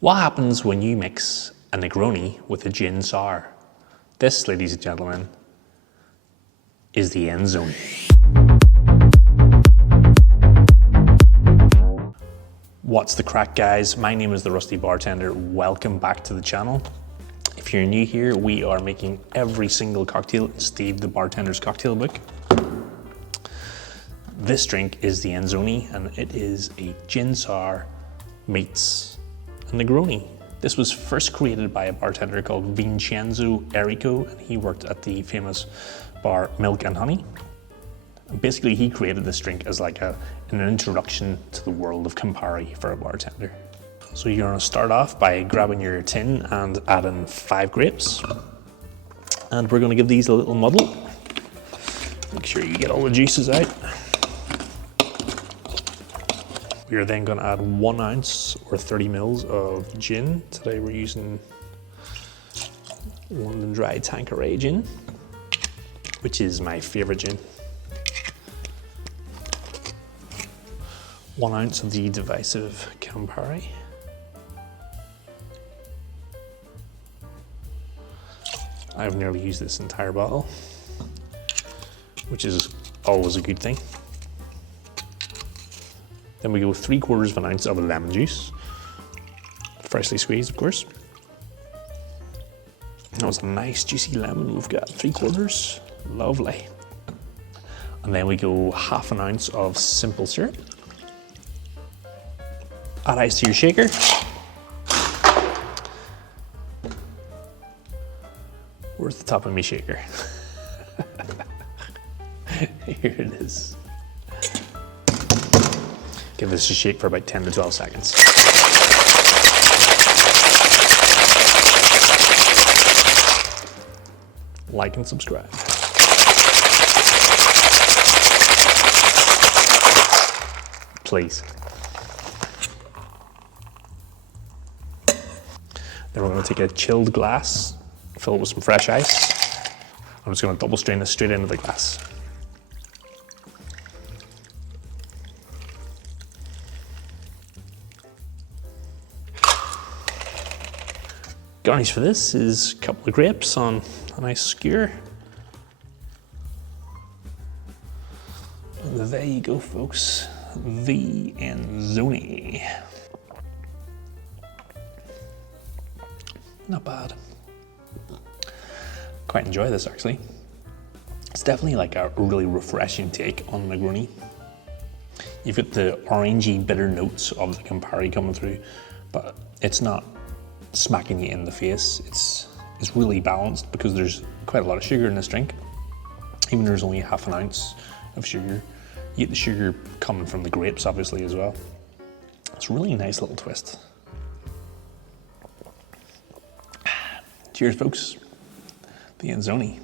What happens when you mix a Negroni with a gin sour? This, ladies and gentlemen, is the Enzoni. What's the crack, guys? My name is the Rusty Bartender. Welcome back to the channel. If you're new here, we are making every single cocktail in Steve the Bartender's cocktail book. This drink is the Enzoni, and it is a gin sour meets a Negroni. This was first created by a bartender called Vincenzo Errico, and he worked at the famous bar Milk and Honey. And basically, he created this drink as like an introduction to the world of Campari for a bartender. So you're gonna start off by grabbing your tin and adding 5 grapes. And we're gonna give these a little muddle. Make sure you get all the juices out. We are then gonna add 1 ounce or 30 mils of gin. Today we're using London Dry Tanqueray gin, which is my favorite gin. 1 ounce of the divisive Campari. I've nearly used this entire bottle, which is always a good thing. Then we go 3/4 of an ounce of lemon juice, freshly squeezed, of course. That was a nice juicy lemon. We've got 3/4, lovely. And then we go 1/2 ounce of simple syrup. Add ice to your shaker. Where's the top of my shaker? Here it is. Give this a shake for about 10 to 12 seconds. Like and subscribe. Please. Then we're going to take a chilled glass, fill it with some fresh ice. I'm just going to double strain this straight into the glass. Garnish for this is a couple of grapes on a nice skewer. And there you go, folks. The Enzoni. Not bad. Quite enjoy this, actually. It's definitely like a really refreshing take on Negroni. You've got the orangey bitter notes of the Campari coming through, but it's not smacking you in the face. It's really balanced because there's quite a lot of sugar in this drink. Even there's only 1/2 ounce of sugar. You get the sugar coming from the grapes, obviously, as well. It's a really nice little twist. Cheers, folks. The Enzoni.